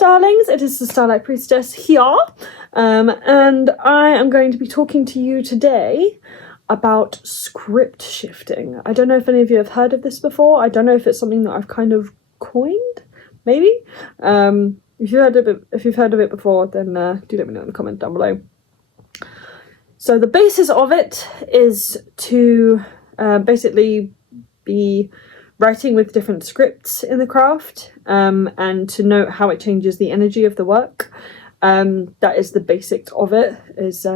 Starlings, it is the Starlight Priestess here, and I am going to be talking to you today about script shifting. I don't know if any of you have heard of this before. I don't know if it's something that I've kind of coined, maybe. If you've heard of it before, then do let me know in the comment down below. So the basis of it is to basically be writing with different scripts in the craft, and to note how it changes the energy of the work. That is the basics of it, is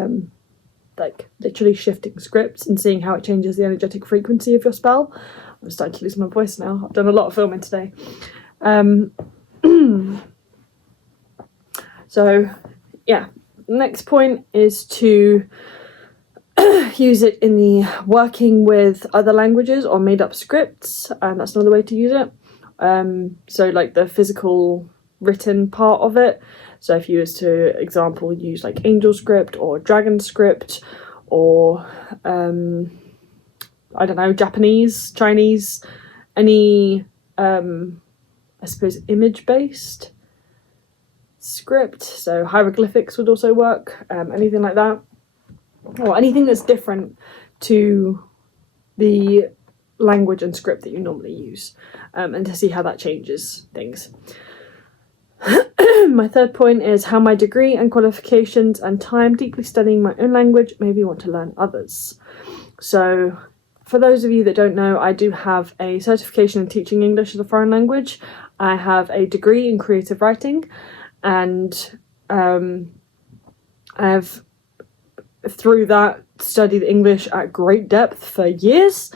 like literally shifting scripts and seeing how it changes the energetic frequency of your spell. I'm starting to lose my voice now. I've done a lot of filming today. So yeah, next point is to use it in the working with other languages or made up scripts, and that's another way to use it. So like the physical written part of it. So if you was to example use like angel script or dragon script or I don't know, Japanese, Chinese, any I suppose image based script, so hieroglyphics would also work, anything like that, or anything that's different to the language and script that you normally use, and to see how that changes things. My third point is how my degree and qualifications and time deeply studying my own language made me want to learn others. So for those of you that don't know, I do have a certification in teaching English as a foreign language. I have a degree in creative writing, and I've through that studied English at great depth for years.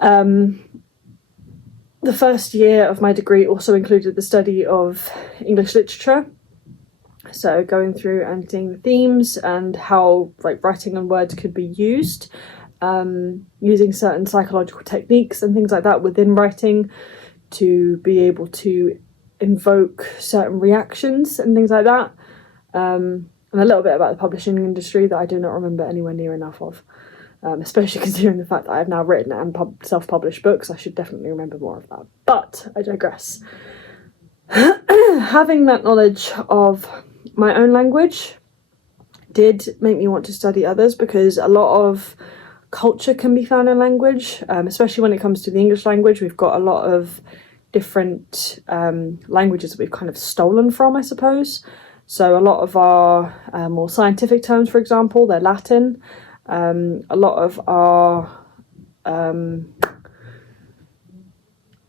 The first year of my degree also included the study of English literature, so going through and seeing the themes and how like writing and words could be used, using certain psychological techniques and things like that within writing to be able to invoke certain reactions and things like that, and a little bit about the publishing industry that I do not remember anywhere near enough of, especially considering the fact that I've now written and self-published books. I should definitely remember more of that, but I digress. Having that knowledge of my own language did make me want to study others, because a lot of culture can be found in language, especially when it comes to the English language. We've got a lot of different languages that we've kind of stolen from, I suppose. So a lot of our more scientific terms, for example, they're Latin. A lot of our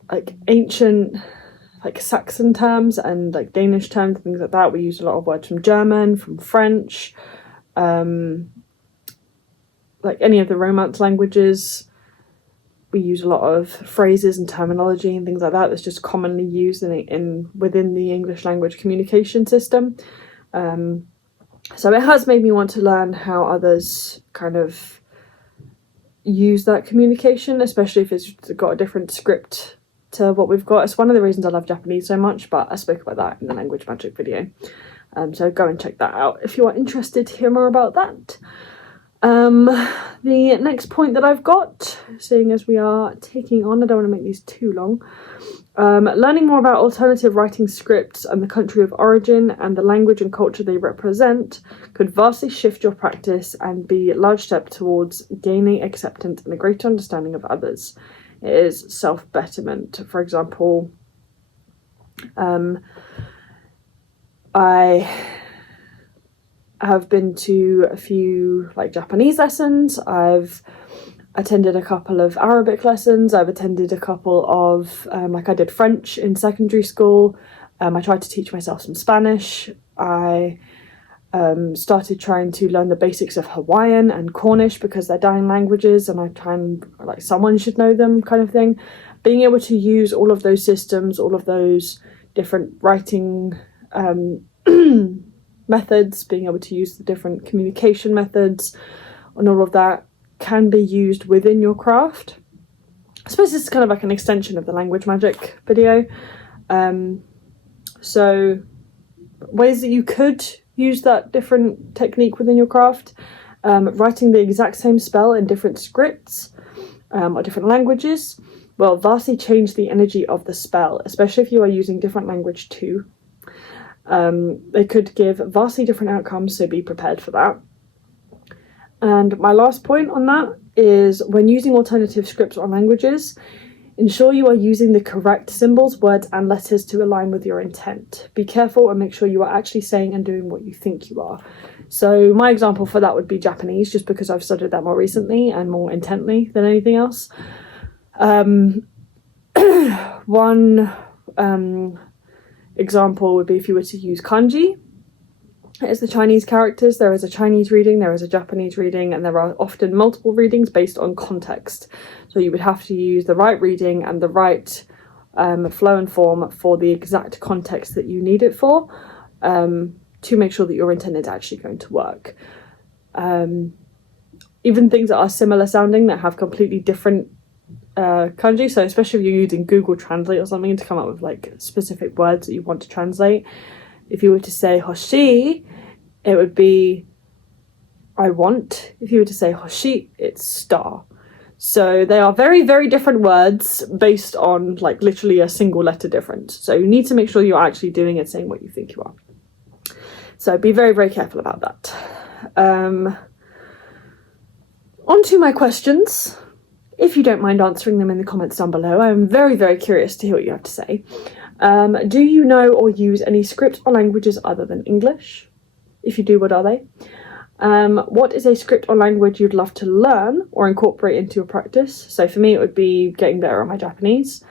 like ancient like Saxon terms and like Danish terms, things like that, we use a lot of words from German, from French, like any of the Romance languages. We use a lot of phrases and terminology and things like that that's just commonly used within the English language communication system. So it has made me want to learn how others kind of use that communication, especially if it's got a different script to what we've got. It's one of the reasons I love Japanese so much, but I spoke about that in the Language Magic video. So go and check that out if you are interested to hear more about that. The next point that I've got, seeing as we are taking on, I don't want to make these too long, learning more about alternative writing scripts and the country of origin and the language and culture they represent could vastly shift your practice and be a large step towards gaining acceptance and a greater understanding of others. It is self-betterment. For example, I have been to a few like Japanese lessons. I've attended a couple of Arabic lessons. I've attended a couple of like I did French in secondary school. I tried to teach myself some Spanish. I started trying to learn the basics of Hawaiian and Cornish because they're dying languages, and I try and like someone should know them kind of thing. Being able to use all of those systems, all of those different writing methods, being able to use the different communication methods and all of that can be used within your craft. I suppose this is kind of like an extension of the Language Magic video. So ways that you could use that different technique within your craft: writing the exact same spell in different scripts or different languages will vastly change the energy of the spell, especially if you are using different language too. They could give vastly different outcomes, so be prepared for that. And my last point on that is, when using alternative scripts or languages, ensure you are using the correct symbols, words, and letters to align with your intent. Be careful and make sure you are actually saying and doing what you think you are. So my example for that would be Japanese, just because I've studied that more recently and more intently than anything else. One example would be if you were to use kanji as the Chinese characters. There is a Chinese reading, there is a Japanese reading, and there are often multiple readings based on context. So you would have to use the right reading and the right flow and form for the exact context that you need it for, to make sure that your intent is actually going to work. Even things that are similar sounding that have completely different kanji, so especially if you're using Google Translate or something to come up with like specific words that you want to translate. If you were to say hoshi, it would be I want. If you were to say hoshi, it's star. So they are very, very different words based on like literally a single letter difference. So you need to make sure you're actually doing and saying what you think you are. So be very, very careful about that. On to my questions. If you don't mind answering them in the comments down below, I'm very, very curious to hear what you have to say. Do you know or use any scripts or languages other than English? If you do, what are they? What is a script or language you'd love to learn or incorporate into your practice? So for me, it would be getting better at my Japanese.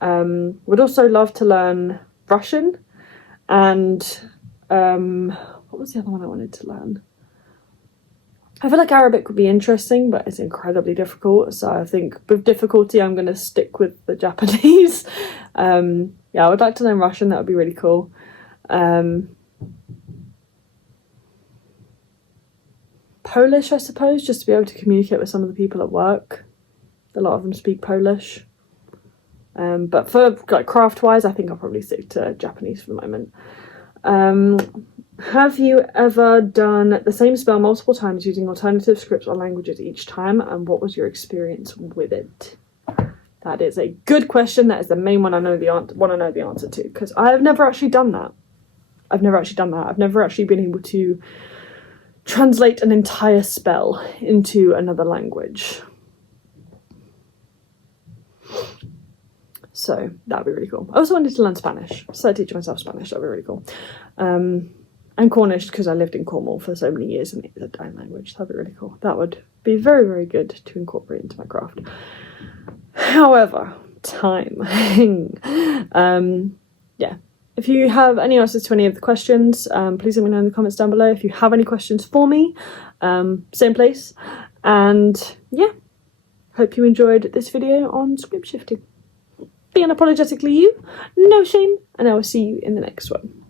Would also love to learn Russian. And what was the other one I wanted to learn? I feel like Arabic would be interesting, but it's incredibly difficult. So I think with difficulty, I'm going to stick with the Japanese. Yeah, I would like to learn Russian. That would be really cool. Polish, I suppose, just to be able to communicate with some of the people at work. A lot of them speak Polish. But for like craft-wise, I think I'll probably stick to Japanese for the moment. Have you ever done the same spell multiple times using alternative scripts or languages each time, and what was your experience with it? That is a good question. That is the main one I know the answer to, because I have never actually done that. I've never actually been able to translate an entire spell into another language. So that'd be really cool. I also wanted to learn Spanish, so I teach myself Spanish. That'd be really cool. And Cornish, because I lived in Cornwall for so many years and it's a dying language. That'd be really cool. That would be very, very good to incorporate into my craft. However, time. Yeah. If you have any answers to any of the questions, please let me know in the comments down below. If you have any questions for me, same place. And yeah, hope you enjoyed this video on script shifting. Be unapologetically you, no shame, and I will see you in the next one.